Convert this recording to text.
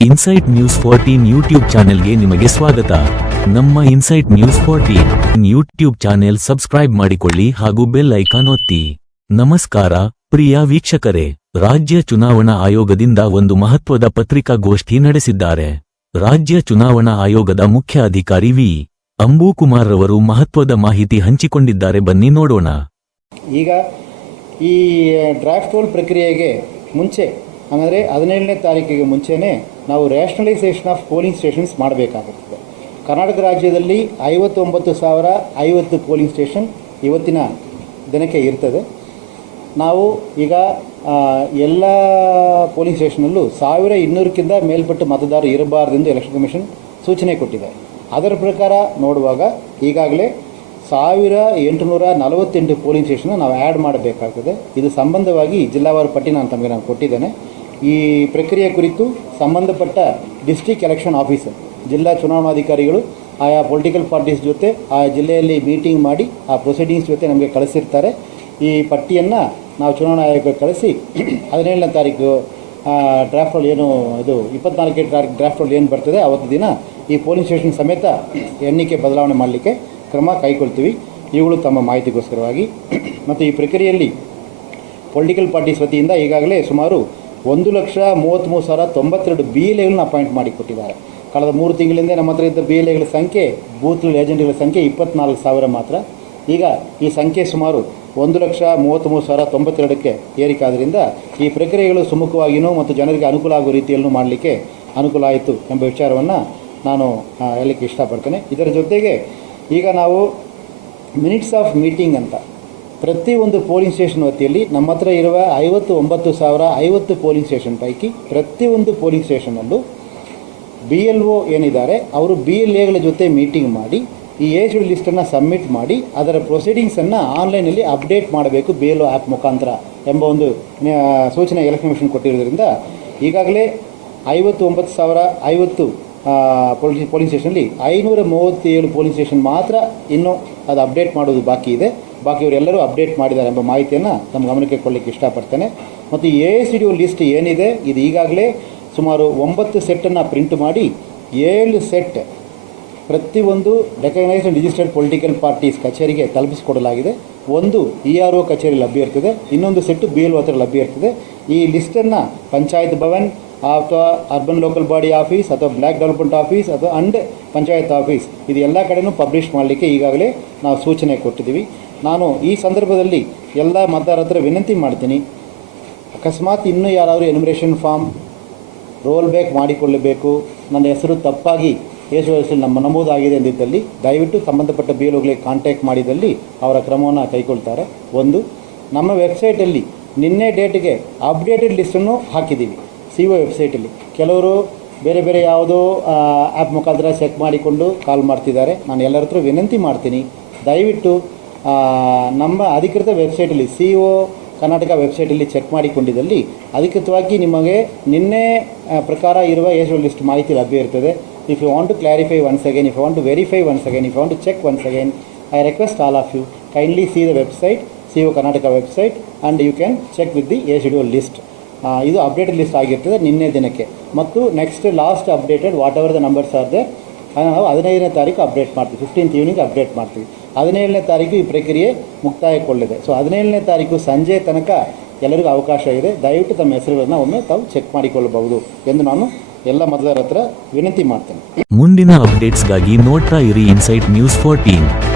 Insight news 14 YouTube ಚಾನೆಲ್ಗೆ ನಿಮಗೆ ಸ್ವಾಗತ. ನಮ್ಮ insight news 14 YouTube channel subscribe ಮಾಡಿಕೊಳ್ಳಿ ಹಾಗೂ ಬೆಲ್ ಐಕಾನ್ ಒತ್ತಿ. ನಮಸ್ಕಾರ ಪ್ರಿಯ ವೀಕ್ಷಕರೇ, ರಾಜ್ಯ ಚುನಾವಣಾ ಆಯೋಗದಿಂದ ಒಂದು ಮಹತ್ವದ ಪತ್ರಿಕಾಗೋಷ್ಠಿ ನಡೆಸಿದ್ದಾರೆ. ರಾಜ್ಯ ಚುನಾವಣಾ ಆಯೋಗದ ಮುಖ್ಯ ಅಧಿಕಾರಿ ವಿ. ಅಂಬುಕುಮಾರ್ ರವರು ಮಹತ್ವದ ಮಾಹಿತಿ ಹಂಚಿಕೊಂಡಿದ್ದಾರೆ. ಬನ್ನಿ ನೋಡೋಣ. ಈಗ ಈ ಡ್ರಾಫ್ಟ್ ರೋಲ್ ಪ್ರಕ್ರಿಯೆಗೆ ಮುಂಚೆ ಅಂದರೆ 17ನೇ ತಾರೀಕಿಗೆ ಮುಂಚೆನೇ ನಾವು ರ್ಯಾಷನಲೈಸೇಷನ್ ಆಫ್ ಪೋಲಿಂಗ್ ಸ್ಟೇಷನ್ಸ್ ಮಾಡಬೇಕಾಗುತ್ತದೆ. ಕರ್ನಾಟಕ ರಾಜ್ಯದಲ್ಲಿ 59,050 ಪೋಲಿಂಗ್ ಸ್ಟೇಷನ್ ಇವತ್ತಿನ ದಿನಕ್ಕೆ ಇರ್ತದೆ. ನಾವು ಈಗ ಎಲ್ಲ ಪೋಲಿಂಗ್ ಸ್ಟೇಷನಲ್ಲೂ 1200ಕ್ಕಿಂತ ಮೇಲ್ಪಟ್ಟು ಮತದಾರರು ಇರಬಾರ್ದೆಂದು ಎಲೆಕ್ಷನ್ ಕಮಿಷನ್ ಸೂಚನೆ ಕೊಟ್ಟಿದೆ. ಅದರ ಪ್ರಕಾರ ನೋಡುವಾಗ ಈಗಾಗಲೇ 1848 ಪೋಲಿಂಗ್ ಸ್ಟೇಷನ್ ನಾವು ಆ್ಯಡ್ ಮಾಡಬೇಕಾಗ್ತದೆ. ಇದು ಸಂಬಂಧವಾಗಿ ಜಿಲ್ಲಾವಾರು ಪಟ್ಟಿ ನಾನು ಕೊಟ್ಟಿದ್ದೇನೆ. ಈ ಪ್ರಕ್ರಿಯೆ ಕುರಿತು ಸಂಬಂಧಪಟ್ಟ ಡಿಸ್ಟ್ರಿಕ್ಟ್ ಎಲೆಕ್ಷನ್ ಆಫೀಸರ್, ಜಿಲ್ಲಾ ಚುನಾವಣಾಧಿಕಾರಿಗಳು ಆಯಾ ಪೊಲಿಟಿಕಲ್ ಪಾರ್ಟೀಸ್ ಜೊತೆ ಆ ಜಿಲ್ಲೆಯಲ್ಲಿ ಮೀಟಿಂಗ್ ಮಾಡಿ ಆ ಪ್ರೊಸೀಡಿಂಗ್ಸ್ ಜೊತೆ ನಮಗೆ ಕಳಿಸಿರ್ತಾರೆ. ಈ ಪಟ್ಟಿಯನ್ನು ನಾವು ಚುನಾವಣಾ ಆಯೋಗಕ್ಕೆ ಕಳಿಸಿ 17ನೇ ತಾರೀಕು ಡ್ರಾಫ್ಟ್ ರೋಲ್ ಏನು ಇದು 24ನೇ ತಾರೀಕು ಡ್ರಾಫ್ಟ್ ರೋಲ್ ಏನು ಬರ್ತದೆ ಅವತ್ತು ದಿನ ಈ ಪೋಲಿಂಗ್ ಸ್ಟೇಷನ್ ಸಮೇತ ಎಣ್ಣಿಕೆ ಬದಲಾವಣೆ ಮಾಡಲಿಕ್ಕೆ ಕ್ರಮ ಕೈಗೊಳ್ತೀವಿ. ಇವುಗಳು ತಮ್ಮ ಮಾಹಿತಿಗೋಸ್ಕರವಾಗಿ. ಮತ್ತು ಈ ಪ್ರಕ್ರಿಯೆಯಲ್ಲಿ ಪೊಲಿಟಿಕಲ್ ಪಾರ್ಟೀಸ್ ವತಿಯಿಂದ ಈಗಾಗಲೇ ಸುಮಾರು 1,33,092 BLAಗಳನ್ನು ಅಪಾಯಿಂಟ್ ಮಾಡಿಕೊಟ್ಟಿದ್ದಾರೆ. ಕಳೆದ 3 ತಿಂಗಳಿಂದ ನಮ್ಮ ಹತ್ರ ಇದ್ದ BLAಗಳ ಸಂಖ್ಯೆ, ಬೂತ್ ಏಜೆಂಟ್ಗಳ ಸಂಖ್ಯೆ 24,000 ಮಾತ್ರ. ಈಗ ಈ ಸಂಖ್ಯೆ ಸುಮಾರು 1,33,092ಕ್ಕೆ ಏರಿಕಾದ್ದರಿಂದ ಈ ಪ್ರಕ್ರಿಯೆಗಳು ಸುಮುಖವಾಗಿಯೂ ಮತ್ತು ಜನರಿಗೆ ಅನುಕೂಲ ಆಗುವ ರೀತಿಯಲ್ಲೂ ಮಾಡಲಿಕ್ಕೆ ಅನುಕೂಲ ಆಯಿತು ಎಂಬ ವಿಚಾರವನ್ನು ನಾನು ಹೇಳಲಿಕ್ಕೆ ಇಷ್ಟಪಡ್ತೇನೆ. ಇದರ ಜೊತೆಗೆ ಈಗ ನಾವು ಮಿನಿಟ್ಸ್ ಆಫ್ ಮೀಟಿಂಗ್ ಅಂತ ಪ್ರತಿಯೊಂದು ಪೋಲಿಂಗ್ ಸ್ಟೇಷನ್ ವತಿಯಲ್ಲಿ ನಮ್ಮ ಹತ್ರ ಇರುವ 59,050 ಪೋಲಿಂಗ್ ಸ್ಟೇಷನ್ ಪೈಕಿ ಪ್ರತಿಯೊಂದು ಪೋಲಿಂಗ್ ಸ್ಟೇಷನಲ್ಲೂ BLO ಏನಿದ್ದಾರೆ ಅವರು BLAಗಳ ಜೊತೆ ಮೀಟಿಂಗ್ ಮಾಡಿ ಈ ಏಜ್ ಲಿಸ್ಟನ್ನು ಸಬ್ಮಿಟ್ ಮಾಡಿ ಅದರ ಪ್ರೊಸೀಡಿಂಗ್ಸನ್ನು ಆನ್ಲೈನಲ್ಲಿ ಅಪ್ಡೇಟ್ ಮಾಡಬೇಕು BLO ಆ್ಯಪ್ ಮುಖಾಂತರ ಎಂಬ ಒಂದು ಸೂಚನೆ ಎಲೆಕ್ಷನ್ ಕಮಿಷನ್ ಕೊಟ್ಟಿರೋದ್ರಿಂದ ಈಗಾಗಲೇ 59,050 ಪೋಲಿಂಗ್ ಸ್ಟೇಷನಲ್ಲಿ 537 ಪೋಲಿಂಗ್ ಸ್ಟೇಷನ್ ಮಾತ್ರ ಇನ್ನೂ ಅದು ಅಪ್ಡೇಟ್ ಮಾಡೋದು ಬಾಕಿ ಇದೆ. ಬಾಕಿಯವರೆಲ್ಲರೂ ಅಪ್ಡೇಟ್ ಮಾಡಿದ್ದಾರೆ ಎಂಬ ಮಾಹಿತಿಯನ್ನು ನಮ್ಮ ಗಮನಕ್ಕೆ ಕೊಡಲಿಕ್ಕೆ ಇಷ್ಟಪಡ್ತೇನೆ. ಮತ್ತು AICDO ಲಿಸ್ಟ್ ಏನಿದೆ ಇದು ಈಗಾಗಲೇ ಸುಮಾರು 9 ಸೆಟ್ಟನ್ನು ಪ್ರಿಂಟ್ ಮಾಡಿ 7 ಸೆಟ್ ಪ್ರತಿಯೊಂದು recognised and registered political parties ಕಚೇರಿಗೆ ತಲುಪಿಸಿಕೊಡಲಾಗಿದೆ. ಒಂದು ERO ಕಚೇರಿ ಲಭ್ಯ ಇರ್ತದೆ, ಇನ್ನೊಂದು ಸೆಟ್ಟು BLO ಹತ್ರ ಲಭ್ಯ ಇರ್ತದೆ. ಈ ಲಿಸ್ಟನ್ನು ಪಂಚಾಯತ್ ಭವನ್ ಅಥವಾ ಅರ್ಬನ್ ಲೋಕಲ್ ಬಾಡಿ ಆಫೀಸ್ ಅಥವಾ ಬ್ಲಾಕ್ ಡೆವಲಪ್ಮೆಂಟ್ ಆಫೀಸ್ ಅಥವಾ ಅಂಡ್ ಪಂಚಾಯತ್ ಆಫೀಸ್ ಇದು ಎಲ್ಲ ಕಡೆಯೂ ಪಬ್ಲಿಷ್ ಮಾಡಲಿಕ್ಕೆ ಈಗಾಗಲೇ ನಾವು ಸೂಚನೆ ಕೊಟ್ಟಿದ್ದೀವಿ. ನಾನು ಈ ಸಂದರ್ಭದಲ್ಲಿ ಎಲ್ಲ ಮತದಾರರ ಹತ್ರ ವಿನಂತಿ ಮಾಡ್ತೀನಿ, ಅಕಸ್ಮಾತ್ ಇನ್ನೂ ಯಾರಾದರೂ ಎನ್ಯುಮರೇಷನ್ ಫಾರ್ಮ್ ರೋಲ್ ಬ್ಯಾಕ್ ಮಾಡಿಕೊಳ್ಳಬೇಕು, ನನ್ನ ಹೆಸರು ತಪ್ಪಾಗಿ ನಮ್ಮ ನಮೂದಾಗಿದೆ ಎಂದಿದ್ದಲ್ಲಿ ದಯವಿಟ್ಟು ಸಂಬಂಧಪಟ್ಟ BLOಗಳಿಗೆ ಕಾಂಟ್ಯಾಕ್ಟ್ ಮಾಡಿದಲ್ಲಿ ಅವರ ಕ್ರಮವನ್ನು ಕೈಗೊಳ್ತಾರೆ. ಒಂದು, ನಮ್ಮ ವೆಬ್ಸೈಟಲ್ಲಿ ನಿನ್ನೆ ಡೇಟ್ಗೆ ಅಪ್ಡೇಟೆಡ್ ಲಿಸ್ಟನ್ನು ಹಾಕಿದ್ದೀವಿ. CO ವೆಬ್ಸೈಟಲ್ಲಿ ಕೆಲವರು ಬೇರೆ ಬೇರೆ ಯಾವುದೋ ಆ್ಯಪ್ ಮುಖಾಂತರ ಚೆಕ್ ಮಾಡಿಕೊಂಡು ಕಾಲ್ ಮಾಡ್ತಿದ್ದಾರೆ. ನಾನು ಎಲ್ಲರ ಹತ್ರ ವಿನಂತಿ ಮಾಡ್ತೀನಿ, ದಯವಿಟ್ಟು ನಮ್ಮ ಅಧಿಕೃತ ವೆಬ್ಸೈಟಲ್ಲಿ CO ಕರ್ನಾಟಕ ವೆಬ್ಸೈಟಲ್ಲಿ ಚೆಕ್ ಮಾಡಿಕೊಂಡಿದ್ದಲ್ಲಿ ಅಧಿಕೃತವಾಗಿ ನಿಮಗೆ ನಿನ್ನೆ ಪ್ರಕಾರ ಇರುವ ಏಜ್ ಲಿಸ್ಟ್ ಮಾಹಿತಿ ಲಭ್ಯ ಇರ್ತದೆ. If you want to clarify once again, if you want to verify once again, if you want to check once again, I request all of you kindly see the website, CO Karnataka website and you can check with the AICDO list. ಇದು updated list ಆಗಿರ್ತದೆ ನಿನ್ನೆ ದಿನಕ್ಕೆ. ಮತ್ತು next last updated whatever the numbers are they ನಾವು 15ನೇ ತಾರೀಕು update ಮಾಡ್ತೀವಿ, 15th evening update ಮಾಡ್ತೀವಿ. 17ನೇ ತಾರೀಕು ಈ ಪ್ರಕ್ರಿಯೆ ಮುಕ್ತಾಯಗೊಳ್ಳಲಿದೆ. ಸೊ 17ನೇ ತಾರೀಕು ಸಂಜೆ ತನಕ ಎಲ್ಲರಿಗೂ ಅವಕಾಶ ಇದೆ. ದಯವಿಟ್ಟು ತಮ್ಮ ಹೆಸರುಗಳನ್ನು ಒಮ್ಮೆ ತಾವು ಚೆಕ್ ಮಾಡಿಕೊಳ್ಳಬಹುದು ಎಂದು ನಾನು ಎಲ್ಲ ಮತದಾರರ ಹತ್ರ ವಿನಂತಿ ಮಾಡ್ತೇನೆ. ಮುಂದಿನ ಅಪ್ಡೇಟ್ಸ್ಗಾಗಿ ನೋಡ್ತಾ ಇರಿ ಇನ್ಸೈಟ್ ನ್ಯೂಸ್ 14.